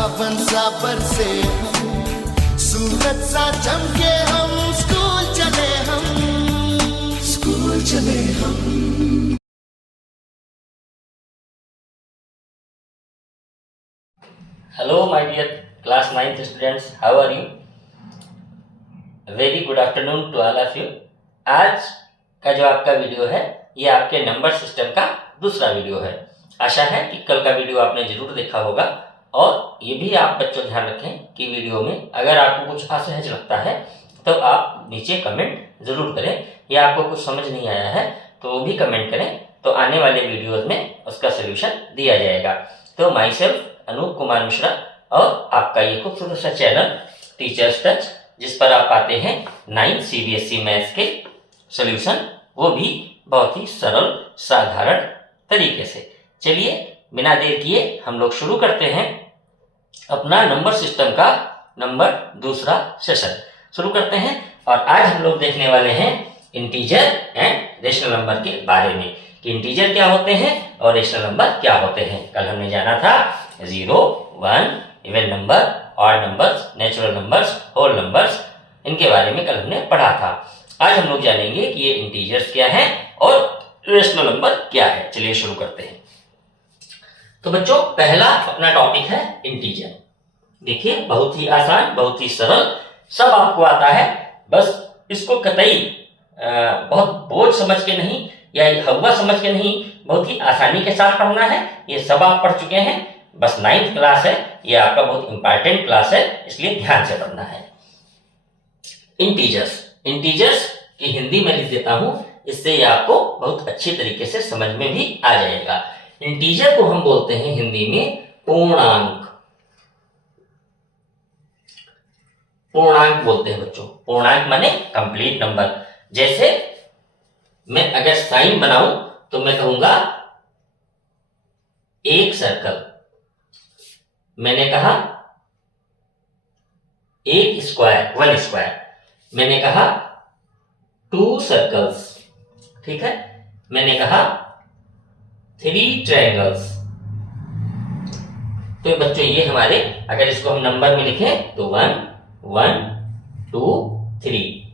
सावन सा बरसे सूरज सा चमके हम स्कूल चले हम। Hello my dear class 9th students, how are you? Very good afternoon to all of you. आज का जो आपका वीडियो है ये आपके नंबर सिस्टम का दूसरा वीडियो है। आशा है कि कल का वीडियो आपने जरूर देखा होगा और ये भी आप बच्चों ध्यान रखें कि वीडियो में अगर आपको कुछ असहज लगता है तो आप नीचे कमेंट जरूर करें, या आपको कुछ समझ नहीं आया है तो वो भी कमेंट करें, तो आने वाले वीडियोज में उसका सोल्यूशन दिया जाएगा। तो माई सेल्फ अनूप कुमार मिश्रा और आपका ये खूबसूरत सा चैनल टीचर्स टच, जिस पर आप पाते हैं 9th CBSE मैथ्स के सोल्यूशन, वो भी बहुत ही सरल साधारण तरीके से। चलिए बिना देर किए हम लोग शुरू करते हैं अपना नंबर सिस्टम का नंबर दूसरा सेशन शुरू करते हैं। और आज हम लोग देखने वाले हैं इंटीजर एंड रेशनल नंबर के बारे में कि इंटीजर क्या होते हैं और रेशनल नंबर क्या होते हैं। कल हमने जाना था 0, 1, even number, odd numbers, natural numbers, whole numbers, इनके बारे में कल हमने पढ़ा था। आज हम लोग जानेंगे कि ये इंटीजर्स क्या है और रेशनल नंबर क्या है। चलिए शुरू करते हैं। तो बच्चों पहला अपना टॉपिक है इंटीजर। देखिए बहुत ही आसान, बहुत ही सरल, सब आपको आता है, बस इसको कतई बहुत बोझ समझ के नहीं या हवा समझ के नहीं, बहुत ही आसानी के साथ पढ़ना है। ये सब आप पढ़ चुके हैं, बस 9th क्लास है, ये आपका बहुत इंपॉर्टेंट क्लास है, इसलिए ध्यान से पढ़ना है। इंटीजर्स की हिंदी में लिख देता हूं, इससे ये आपको बहुत अच्छी तरीके से समझ में भी आ जाएगा। इंटीजर को हम बोलते हैं हिंदी में पूर्णांक। पूर्णांक बोलते हैं बच्चों। पूर्णांक माने कंप्लीट नंबर। जैसे मैं अगर साइन बनाऊं तो मैं कहूंगा एक सर्कल, मैंने कहा एक स्क्वायर, 1 स्क्वायर, मैंने कहा 2 सर्कल्स, ठीक है, मैंने कहा 3 ट्रायंगल्स। तो बच्चों ये हमारे, अगर इसको हम नंबर में लिखें तो 1, 1, 2, 3,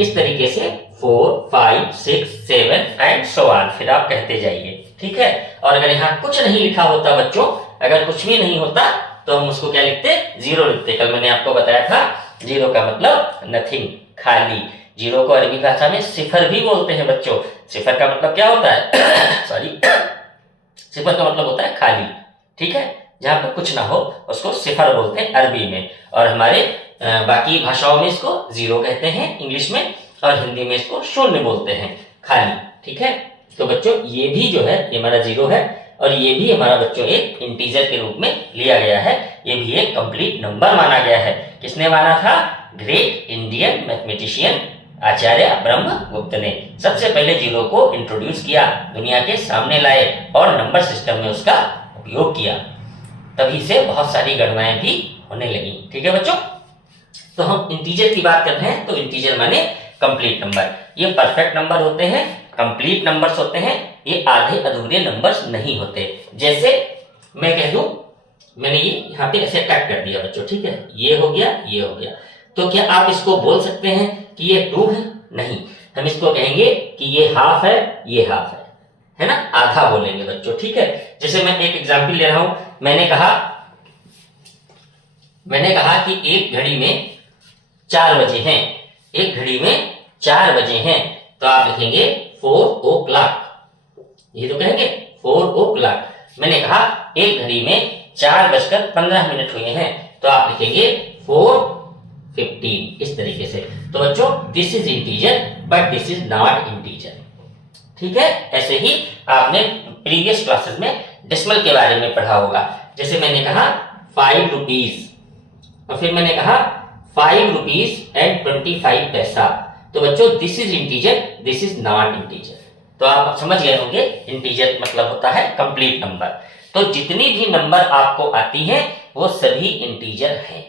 इस तरीके से 4, 5, 6, 7 एंड सो ऑन, फिर आप कहते जाइए, ठीक है। और अगर यहाँ कुछ नहीं लिखा होता बच्चों, अगर कुछ भी नहीं होता तो हम उसको क्या लिखते, 0 लिखते। कल मैंने आपको बताया था 0 का मतलब नथिंग, खाली। 0 को अरबी भाषा में सिफर भी बोलते हैं बच्चों। सिफर का मतलब क्या होता है सॉरी, सिफर का मतलब होता है खाली, ठीक है, जहां पर कुछ ना हो उसको सिफर बोलते हैं अरबी में, और हमारे बाकी भाषाओं में इसको 0 कहते हैं इंग्लिश में, और हिंदी में इसको शून्य बोलते हैं, खाली, ठीक है। तो बच्चों ये भी जो है ये हमारा 0 है, और ये भी हमारा बच्चों एक इंटीजर के रूप में लिया गया है। ये भी एक कंप्लीट नंबर माना गया है। किसने माना था? ग्रेट इंडियन मैथमेटिशियन आचार्य ब्रह्मगुप्त ने सबसे पहले 0 को इंट्रोड्यूस किया, दुनिया के सामने लाए और नंबर सिस्टम में उसका उपयोग किया। तभी से बहुत सारी गणनाएं भी होने लगी, ठीक है बच्चों। तो हम इंटीजर की बात कर रहे हैं, तो इंटीजर माने कंप्लीट नंबर। ये परफेक्ट नंबर होते हैं, कंप्लीट नंबर्स होते हैं, ये आधे अधूरे नंबर्स नहीं होते। जैसे मैं कह दूं, मैंने ये यहाँ पे ऐसे कट कर दिया बच्चों, ठीक है, ये हो गया, ये हो गया, तो क्या आप इसको बोल सकते हैं कि ये 2 है? नहीं, हम इसको कहेंगे कि ये हाफ है, ये हाफ है ना, आधा बोलेंगे बच्चों, ठीक है। जैसे मैं एक एग्जांपल ले रहा हूं, मैंने कहा कि एक घड़ी में 4 बजे हैं, एक घड़ी में 4 बजे हैं, तो आप लिखेंगे 4 o'clock, ये तो कहेंगे 4 o'clock। मैंने कहा एक घड़ी में 4:15 हुए हैं, तो आप लिखेंगे 4:15, इस तरीके से। तो बच्चों this is integer but this is not integer, ठीक है। ऐसे ही आपने प्रीवियस क्लासेस में डेसिमल के बारे में पढ़ा होगा। जैसे मैंने कहा 5 रुपीज, और फिर मैंने कहा 5 रुपीज एंड 25 पैसा, तो बच्चों this is integer, this is not integer. तो आप समझ गए होंगे इंटीजर मतलब होता है कंप्लीट नंबर। तो जितनी भी नंबर आपको आती है वो सभी इंटीजर हैं,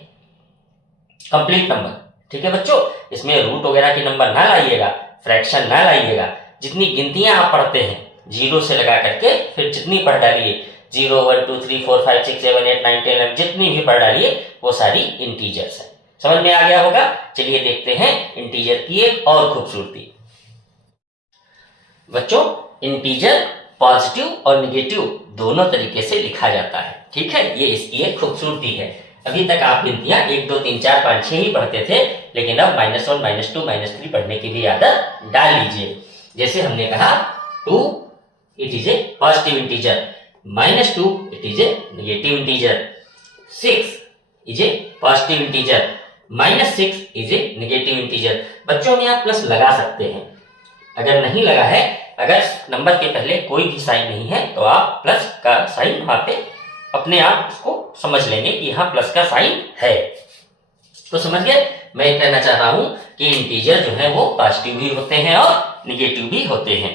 कंप्लीट नंबर, ठीक है बच्चों। इसमें रूट वगैरह के नंबर ना लाइएगा, फ्रैक्शन ना लाइएगा। जितनी गिनतियां आप पढ़ते हैं 0 से लगा करके फिर जितनी पढ़ डालिए, 0 1 2 3 4 5 6 7 8 9 10 11 जितनी भी पढ़ डालिए वो सारी इंटीजर्स है। समझ में आ गया होगा। चलिए देखते हैं इंटीजर की एक और खूबसूरती। बच्चों, इंटीजर पॉजिटिव और निगेटिव दोनों तरीके से लिखा जाता है। ठीक है, ये इसकी एक खूबसूरती है। अभी तक आप गिनतियां 1 2 3 4 5 6 ही पढ़ते थे, लेकिन अब -1 -2 -3 पढ़ने की भी आदत डाल लीजिए। जैसे हमने कहा 2 it is a positive integer, -2 it is a negative integer, 6 is a positive integer, -6 is a negative integer. बच्चों में आप प्लस लगा सकते हैं, अगर नहीं लगा है, अगर नंबर के पहले कोई भी साइन नहीं है तो आप प्लस का साइन वहां पे अपने आप उसको समझ लेंगे कि यहाँ प्लस का साइन है। तो समझ गए। मैं कहना चाह रहा हूं कि इंटीजर जो है वो पॉजिटिव भी होते हैं और निगेटिव भी होते हैं।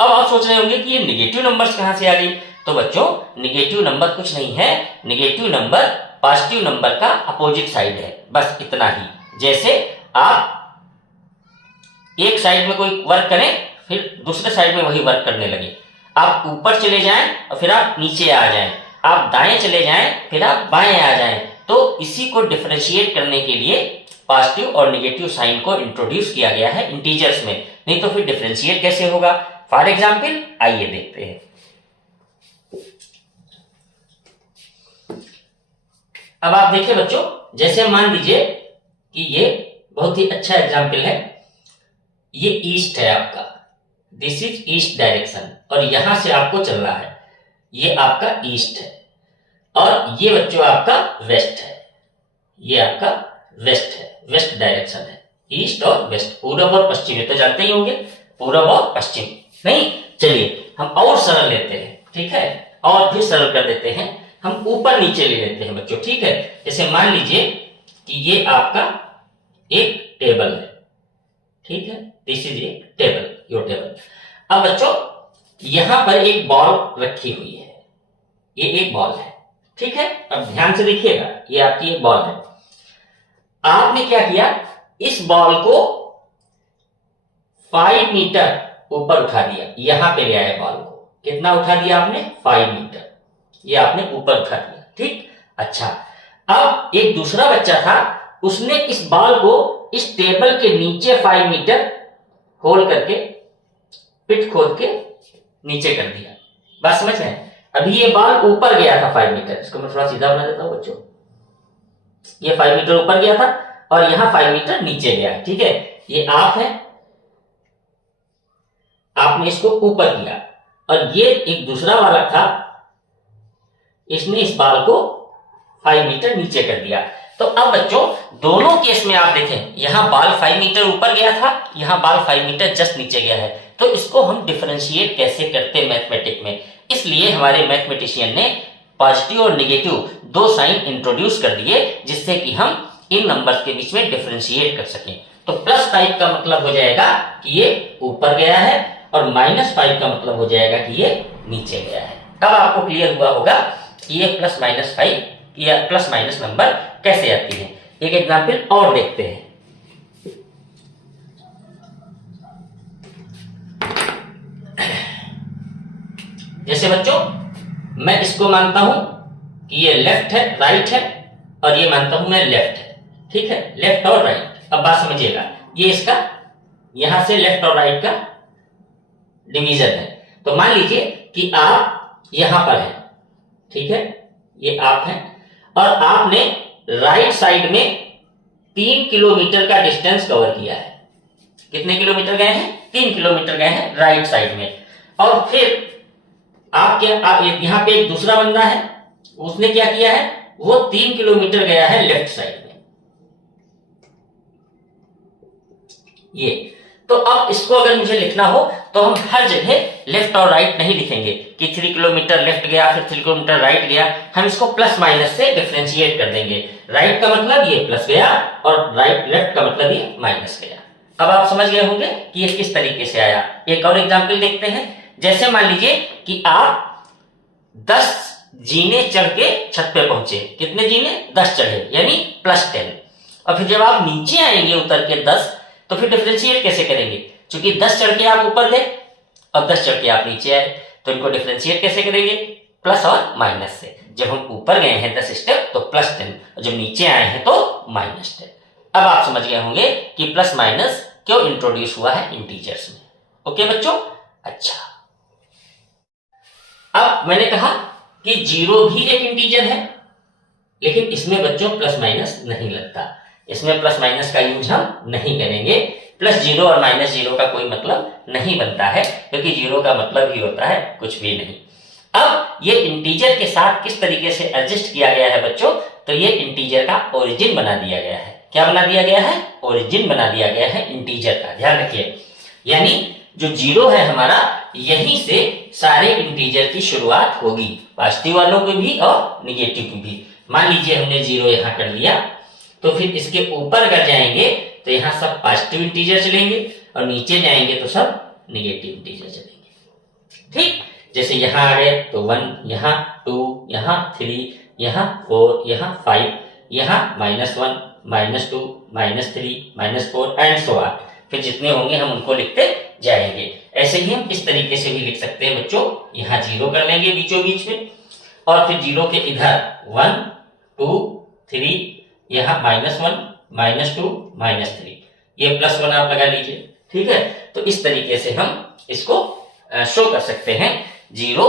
अब आप सोच रहे होंगे कि ये निगेटिव नंबर्स कहां से आ गई। तो बच्चों, निगेटिव नंबर कुछ नहीं है, निगेटिव नंबर पॉजिटिव नंबर का अपोजिट साइड है, बस इतना ही। जैसे आप एक साइड में कोई वर्क करें, फिर दूसरे साइड में वही वर्क करने लगे, आप ऊपर चले जाएं और फिर आप नीचे आ जाएं, आप दाएं चले जाएं फिर आप बाएं आ जाएं, तो इसी को डिफरेंशिएट करने के लिए पॉजिटिव और नेगेटिव साइन को इंट्रोड्यूस किया गया है इंटीजर्स में, नहीं तो फिर डिफरेंशिएट कैसे होगा। फॉर एग्जाम्पल आइए देखते हैं। अब आप देखिए बच्चों, जैसे मान लीजिए कि ये बहुत ही अच्छा एग्जाम्पल है, ये ईस्ट है आपका, दिस इज ईस्ट डायरेक्शन, और यहां से आपको चलना है, ये आपका ईस्ट है, और ये बच्चों आपका वेस्ट है, ये आपका वेस्ट है, वेस्ट डायरेक्शन है, ईस्ट और वेस्ट, पूरब और पश्चिम, ये तो जानते ही होंगे, पूरब और पश्चिम। नहीं, चलिए हम और सरल लेते हैं, ठीक है, और भी सरल कर देते हैं, हम ऊपर नीचे ले लेते हैं बच्चों, ठीक है। जैसे मान लीजिए कि ये आपका एक टेबल है, ठीक है, this is a table, your table. अब बच्चों, यहां पर एक बॉल रखी हुई है, ये एक बॉल है, ठीक है। अब ध्यान से देखिएगा, ये आपकी एक बॉल है। आपने क्या किया, इस बॉल को 5 मीटर ऊपर उठा दिया, यहां पे ले आए बॉल को, कितना उठा दिया आपने, 5 मीटर, ये आपने ऊपर उठा दिया, ठीक। अच्छा, अब एक दूसरा बच्चा था, उसने इस बॉल को इस टेबल के नीचे 5 मीटर होल करके, पिट खोद के नीचे कर दिया। बात समझ रहे हैं। अभी ये बॉल ऊपर गया था 5 मीटर, इसको मैं थोड़ा सीधा बना देता हूं बच्चों, ये 5 मीटर ऊपर गया था और यहां 5 मीटर नीचे गया, ठीक है। ये आप है, आपने इसको ऊपर किया, और ये एक दूसरा वाला था, इसने इस बॉल को 5 मीटर नीचे कर दिया। तो अब बच्चों, दोनों केस में आप देखें, यहां बॉल 5 मीटर ऊपर गया था, यहां बॉल 5 मीटर जस्ट नीचे गया है। तो इसको हम डिफरेंशिएट कैसे करते हैं मैथमेटिक में, इसलिए हमारे मैथमेटिशियन ने पॉजिटिव और नेगेटिव दो साइन इंट्रोड्यूस कर दिए, जिससे कि हम इन नंबर्स के बीच में डिफरेंशिएट कर सकें। तो +5 का मतलब हो जाएगा कि ये ऊपर गया है, और -5 का मतलब हो जाएगा कि ये नीचे गया है। अब आपको क्लियर हुआ होगा कि ये +-5 या +- नंबर कैसे आती है। एक एग्जाम्पल और देखते हैं। जैसे बच्चों, मैं इसको मानता हूं कि ये लेफ्ट है, राइट है, और ये मानता हूं मैं लेफ्ट है, ठीक है, लेफ्ट और राइट। अब बात समझिएगा, ये इसका यहां से लेफ्ट और राइट का डिवीजन है। तो मान लीजिए कि आप यहां पर हैं, ठीक है, ये आप हैं, और आपने राइट साइड में 3 किलोमीटर का डिस्टेंस कवर किया है। कितने किलोमीटर गए हैं, 3 किलोमीटर गए हैं राइट साइड में। और फिर आप यहां पे एक दूसरा बंदा है, उसने क्या किया है, वो 3 किलोमीटर गया है लेफ्ट साइड में, ये। तो अब इसको अगर मुझे लिखना हो तो हम हर जगह लेफ्ट और राइट नहीं लिखेंगे कि 3 किलोमीटर लेफ्ट गया फिर 3 किलोमीटर राइट गया, हम इसको +- से डिफरेंशिएट कर देंगे। राइट का मतलब ये प्लस गया, और राइट लेफ्ट का मतलब ये माइनस गया। अब आप समझ गए होंगे कि ये किस तरीके से आया। एक और एग्जाम्पल देखते हैं। जैसे मान लीजिए कि आप 10 जीने चढ़ के छत पे पहुंचे, कितने जीने, 10 चढ़े, यानी +10। और फिर जब आप नीचे आएंगे उतर के 10, तो फिर डिफरेंशिएट कैसे करेंगे, क्योंकि 10 चढ़ के आप ऊपर गए और 10 चढ़ के आप नीचे आए, तो इनको डिफरेंशिएट कैसे करेंगे, प्लस और माइनस से। जब हम ऊपर गए हैं 10 स्टेप तो +10, और जब नीचे आए हैं तो -10। अब आप समझ गए होंगे कि प्लस माइनस क्यों इंट्रोड्यूस हुआ है इंटीजर्स में। ओके बच्चों, अच्छा अब मैंने कहा कि 0 भी एक इंटीजर है, लेकिन इसमें बच्चों प्लस माइनस नहीं लगता। इसमें प्लस माइनस का यूज हम नहीं करेंगे। +0 और -0 का कोई मतलब नहीं बनता है, क्योंकि 0 का मतलब ही होता है कुछ भी नहीं। अब ये इंटीजर के साथ किस तरीके से एडजस्ट किया गया है बच्चों, तो ये इंटीजर का ओरिजिन बना दिया गया है। क्या बना दिया गया है? ओरिजिन बना दिया गया है इंटीजर का। ध्यान रखिए, यानी जो 0 है हमारा, यहीं से सारे इंटीजर की शुरुआत होगी, पॉजिटिव वालों की भी और निगेटिव की भी। मान लीजिए हमने 0 यहां कर लिया, तो फिर इसके ऊपर अगर जाएंगे तो यहाँ सब पॉजिटिव इंटीजर चलेंगे, और नीचे जाएंगे तो सब निगेटिव इंटीजर चलेंगे। ठीक, जैसे यहाँ आ गए तो 1, यहाँ 2, यहाँ 3, यहाँ 4, यहाँ 5, यहाँ -1, -2, -3, -4 एंड सो ऑन। फिर जितने होंगे हम उनको लिखते जाएंगे। ऐसे ही हम इस तरीके से भी लिख सकते हैं बच्चों। यहाँ 0 कर लेंगे बीचों बीच में, और फिर 0 के इधर 1, 2, 3, यहाँ -1, -2, -3, ये +1 आप लगा लीजिए। ठीक है, तो इस तरीके से हम इसको शो कर सकते हैं। 0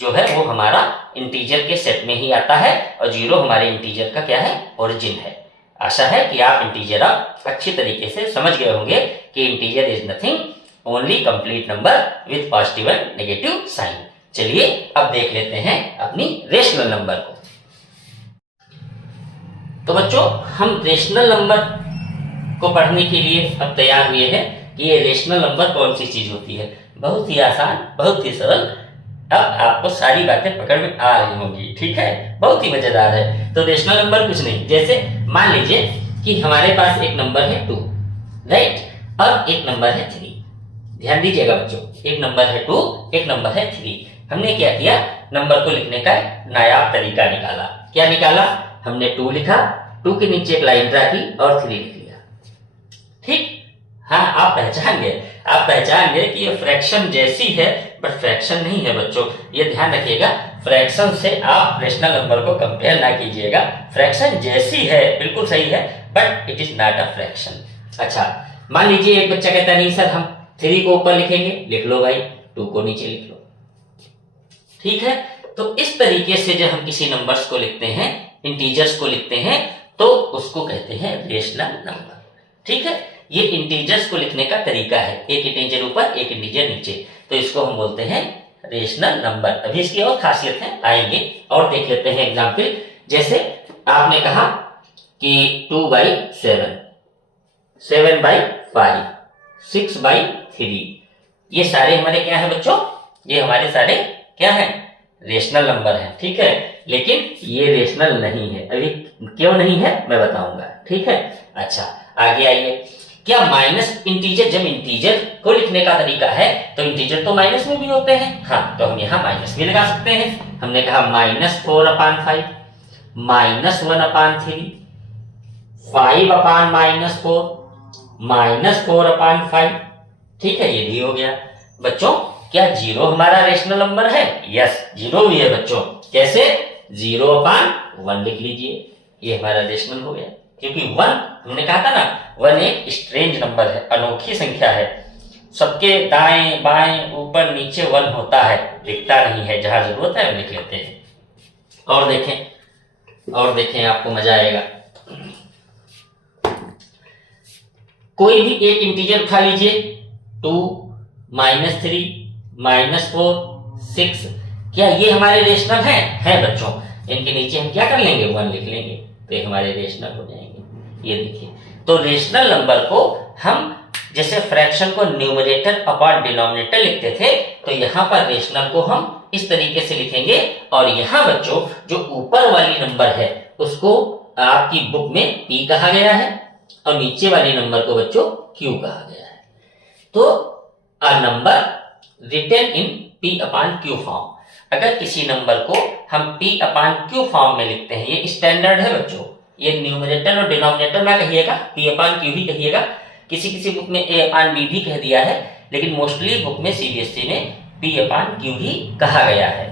जो है वो हमारा इंटीजर के सेट में ही आता है, और 0 हमारे इंटीजर का क्या है? ओरिजिन है। आशा है कि आप इंटीजर अच्छी तरीके से समझ गए होंगे कि integer is nothing only complete number with positive and negative sign. चलिए अब देख लेते हैं अपनी रेशनल नंबर को। तो बच्चों, हम रेशनल नंबर को पढ़ने के लिए अब तैयार हुए हैं कि ये रेशनल नंबर कौन सी चीज होती है। बहुत ही आसान, बहुत ही सरल। अब आपको सारी बातें पकड़ में आ रही होंगी। ठीक है, बहुत ही मजेदार है। तो रेशनल नंबर कुछ नहीं, जैसे मान लीजिए कि हमारे पास एक नंबर है 2, राइट, और एक नंबर है 3। ध्यान दीजिएगा बच्चों, एक नंबर है 2, एक नंबर है 3। हमने क्या किया? नंबर को लिखने का नायाब तरीका निकाला। क्या निकाला? हमने 2 लिखा, 2 के नीचे एक लाइन ड्रा की और 3 लिख लिया। ठीक, हाँ, आप पहचान गए कि ये फ्रैक्शन जैसी है, बट फ्रैक्शन नहीं है बच्चों। ये ध्यान रखिएगा, फ्रैक्शन से आप रेशनल नंबर को कंपेयर ना कीजिएगा। फ्रैक्शन जैसी है, बिल्कुल सही है, but it is not a fraction. अच्छा, मान लीजिए एक बच्चा कहता नहीं सर हम 3 को ऊपर लिखेंगे। लिख लो भाई, 2 को नीचे लिख लो। ठीक है, तो इस तरीके से जब हम किसी नंबर्स को लिखते हैं, इंटीजर्स को लिखते हैं, तो उसको कहते हैं रेशनल नंबर। ठीक है, ये इंटीजर्स को लिखने का तरीका है, एक इंटीजर ऊपर एक इंटीजर नीचे, तो इसको हम बोलते हैं रेशनल नंबर। अभी इसकी और खासियत है, आएंगे और देख लेते हैं एग्जाम्पल। जैसे आपने कहा कि 2/7, 7/5, 6/3, ये सारे हमारे क्या है बच्चों? ये हमारे सारे क्या है? रेशनल नंबर है। ठीक है, लेकिन ये रेशनल नहीं है। अभी क्यों नहीं है मैं बताऊंगा। ठीक है, अच्छा आगे आइए। क्या माइनस इंटीजर, जब इंटीजर को लिखने का तरीका है तो इंटीजर तो माइनस में भी होते हैं। हाँ, तो हम यहाँ माइनस भी लगा सकते हैं। हमने कहा -4/5, -1/3, 5/-4, -4/5। ठीक है, ये भी हो गया। बच्चों, क्या 0 हमारा रेशनल नंबर है? यस, 0 भी है बच्चों। कैसे? 0/1 लिख लीजिए, ये हमारा रेशनल हो गया। क्योंकि 1 हमने कहा था ना, 1 एक स्ट्रेंज नंबर है, अनोखी संख्या है। सबके दाएं बाएं ऊपर नीचे 1 होता है, दिखता नहीं है। जहां जरूरत है लिख लेते हैं। और देखें आपको मजा आएगा। कोई भी एक इंटीजर उठा लीजिए, 2, -3, -4, 6। क्या ये हमारे रेशनल है बच्चों? इनके नीचे हम क्या कर लेंगे? 1 लिख लेंगे, तो ये हमारे रेशनल हो जाएंगे। ये देखिए, तो रेशनल नंबर को हम जैसे फ्रैक्शन को न्यूमरेटर अपॉन डिनोमिनेटर लिखते थे, तो यहाँ पर रेशनल को हम इस तरीके से लिखेंगे। और यहाँ बच्चों जो ऊपर वाली नंबर है उसको आपकी बुक में P कहा गया है, और नीचे वाले नंबर को बच्चों Q कहा गया है। तो a number written in P/Q form. अगर किसी नंबर को हम P/Q फॉर्म में लिखते हैं, ये स्टैंडर्ड है बच्चों। ये न्यूमरेटर और डिनोमिनेटर ना कहिएगा, P/Q ही कहिएगा। किसी बुक में A/B भी कह दिया है, लेकिन मोस्टली बुक में CBSE ने P/Q ही कहा गया है।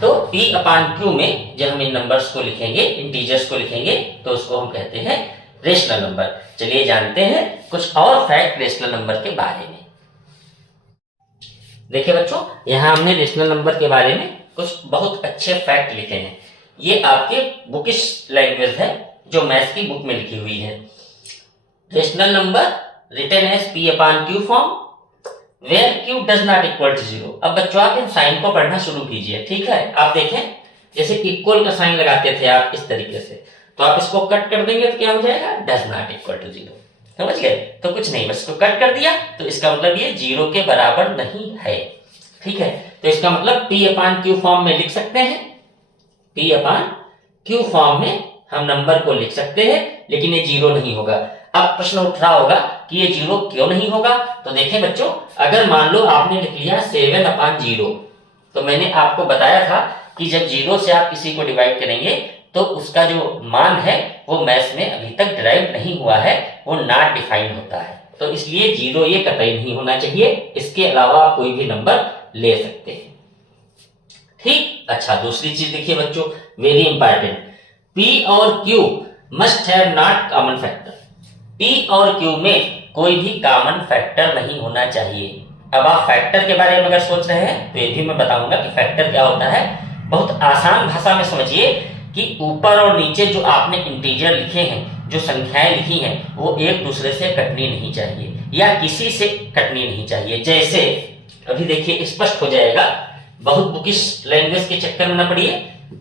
तो P अपान Q में जब हम इन नंबर्स को लिखेंगे, इंटीजर्स को लिखेंगे, तो उसको हम कहते हैं रेशनल नंबर। चलिए जानते हैं कुछ और फैक्ट रेशनल नंबर के बारे में। देखिए बच्चों, यहाँ हमने रेशनल नंबर के बारे में कुछ बहुत अच्छे फैक्ट लिखे हैं। ये आपके बुकिश लैंग्वेज है जो मैथ्स की बुक में लिखी हुई है। Rational number written as P upon Q form where Q does not equal to 0। अब बच्चों आप इन साइन को पढ़ना शुरू कीजिए, ठीक है। आप देखें, जैसे इक्वल का साइन लगाते थे आप इस तरीके से, तो आप इसको कट कर देंगे तो क्या हो जाएगा, डज नॉट इक्वल टू 0। समझ गए? तो कुछ नहीं, बस इसको कट कर दिया तो इसका मतलब ये 0 के बराबर नहीं है, ठीक है। तो इसका मतलब P अपान Q फॉर्म में लिख सकते हैं, P अपान Q फॉर्म में हम नंबर को लिख सकते हैं, लेकिन ये 0 नहीं होगा। अब प्रश्न उठ रहा होगा कि ये 0 क्यों नहीं होगा। तो देखें बच्चों, अगर मान लो आपने लिख लिया 7 अपान 0, तो मैंने आपको बताया था कि जब 0 से आप किसी को डिवाइड करेंगे तो उसका जो मान है वो मैथ्स में अभी तक डिराइव नहीं हुआ है, वो नॉट डिफाइंड होता है। तो इसलिए 0 ये कतई नहीं होना चाहिए, इसके अलावा आप कोई भी नंबर ले सकते हैं, ठीक। अच्छा, दूसरी चीज देखिए बच्चों, वेरी इंपॉर्टेंट, P और Q must have not common factor. P और Q में कोई भी कॉमन फैक्टर नहीं होना चाहिए। अब आप फैक्टर के बारे में अगर सोच रहे हैं तो ये भी मैं बताऊंगा कि फैक्टर क्या होता है। बहुत आसान भाषा में समझिए कि ऊपर और नीचे जो आपने इंटीजर लिखे हैं, जो संख्याएं लिखी हैं, वो एक दूसरे से कटनी नहीं चाहिए या किसी से कटनी नहीं चाहिए। जैसे अभी देखिए स्पष्ट हो जाएगा, बहुत बुकिश लैंग्वेज के चक्कर में न पड़िए,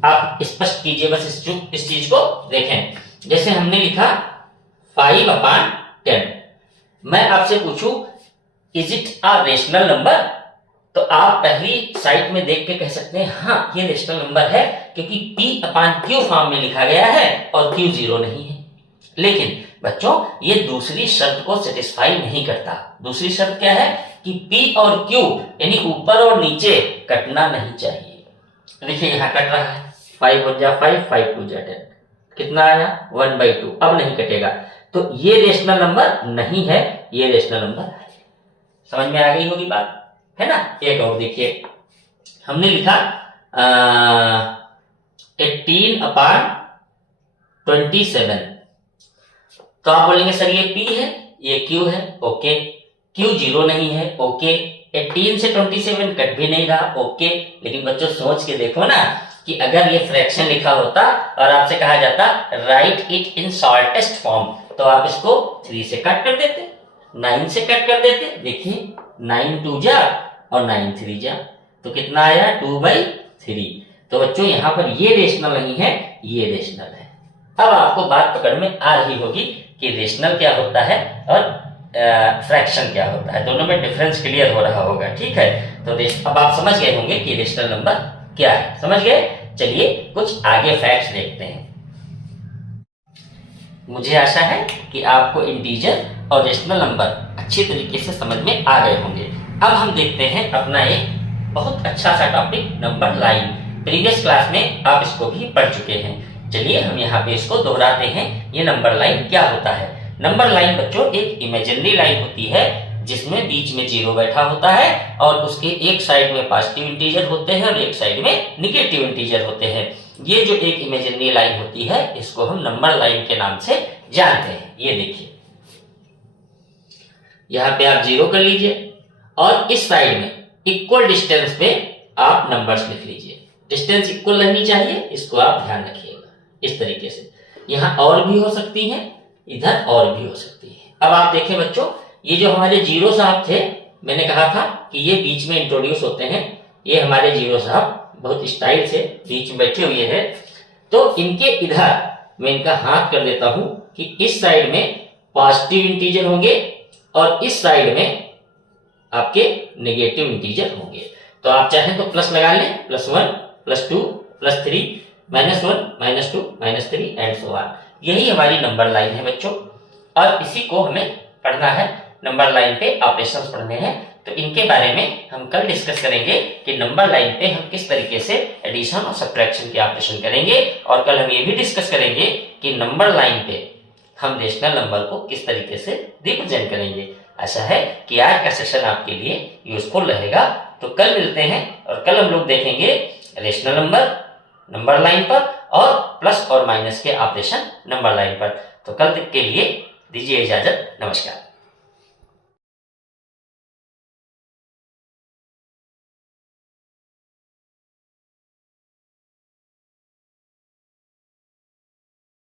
आप स्पष्ट कीजिए बस इस चीज को देखें। जैसे हमने लिखा 5 अपान 10, मैं आपसे पूछूं is it a rational number, तो आप पहली साइड में देख के कह सकते हैं हाँ ये रेशनल नंबर है, क्योंकि P अपान Q फॉर्म में लिखा गया है और Q 0 नहीं है। लेकिन बच्चों ये दूसरी शर्त को सेटिस्फाई नहीं करता। दूसरी शर्त क्या है कि P और Q यानी ऊपर और नीचे कटना नहीं चाहिए। देखिए यहाँ कट रहा है, 5 1 जा 5, 5 2 जा 10, कितना आया 1/2, अब नहीं कटेगा। तो ये रेशनल नंबर नहीं है, ये रेशनल नंबर है। समझ में आ गई होगी बात, है ना। एक और देखिए, हमने लिखा 18 अपान 27, तो आप बोलेंगे सर ये P है ये Q है, ओके। Q 0 नहीं है, ओके। 18 से 27 कट भी नहीं रहा, ओके। लेकिन बच्चों सोच के देखो ना कि अगर ये फ्रैक्शन लिखा होता और आपसे कहा जाता right it in shortest form, तो आप इसको 3 से कट कर देते, 9 से कट कर देते। देखिए 9 2 जा और 9 3 जा, तो कितना आया 2/3। तो बच्चों यहाँ पर ये रेशनल नहीं है, ये रेशनल है। अब आपको बात पकड़ में आ रही होगी कि रेशनल क्या होता है और फ्रैक्शन क्या होता है, दोनों में डिफरेंस क्लियर हो रहा होगा, ठीक है। तो अब आप समझ गए होंगे कि रेशनल नंबर क्या है, समझ गए। चलिए कुछ आगे फैक्ट्स देखते हैं। मुझे आशा है कि आपको इंटीजर और रेशनल नंबर अच्छी तरीके से समझ में आ गए होंगे। अब हम देखते हैं अपना एक बहुत अच्छा सा topic, number line. Previous class में आप इसको भी पढ़ चुके हैं। चलिए हम यहाँ पे इसको दोहराते हैं। ये नंबर लाइन क्या होता है। नंबर लाइन बच्चों एक इमेजिनरी लाइन होती है जिसमें बीच में 0 बैठा होता है और उसके एक साइड में पॉजिटिव इंटीजर होते हैं और एक साइड में निगेटिव इंटीजर होते हैं। ये जो एक इमेजिनरी लाइन होती है इसको हम नंबर लाइन के नाम से जानते हैं। ये देखिए यहाँ पे आप 0 कर लीजिए और इस साइड में इक्वल डिस्टेंस पे आप नंबर्स लिख लीजिए। डिस्टेंस इक्वल रहनी चाहिए, इसको आप ध्यान रखिएगा। इस तरीके से यहाँ और भी हो सकती है, इधर और भी हो सकती है। अब आप देखें बच्चों, ये जो हमारे 0 साहब थे, मैंने कहा था कि ये बीच में इंट्रोड्यूस होते हैं। ये हमारे 0 साहब बहुत स्टाइल से बीच में बैठे हुए हैं। तो इनके इधर मैं इनका हाथ कर देता हूं कि इस साइड में पॉजिटिव इंटीजर होंगे और इस साइड में आपके नेगेटिव इंटीजर होंगे। तो आप चाहें तो प्लस लगा लें, +1 +2 +3 -1 -2 -3 एंड सो ऑन। यही हमारी नंबर लाइन है बच्चों, और इसी को हमें पढ़ना है। नंबर लाइन पे ऑपरेशंस पढ़ने हैं, तो इनके बारे में हम कल डिस्कस करेंगे कि नंबर लाइन पे हम किस तरीके से एडिशन और सब्ट्रैक्शन के ऑपरेशन करेंगे। और कल हम ये भी डिस्कस करेंगे कि नंबर लाइन पे हम रेशनल नंबर को किस तरीके से रिप्रेजेंट करेंगे। आशा है कि आज का सेशन आपके लिए यूजफुल रहेगा। तो कल मिलते हैं और कल हम लोग देखेंगे रेशनल नंबर नंबर लाइन पर और प्लस और माइनस के ऑपरेशन नंबर लाइन पर। तो कल के लिए दीजिए इजाजत, नमस्कार।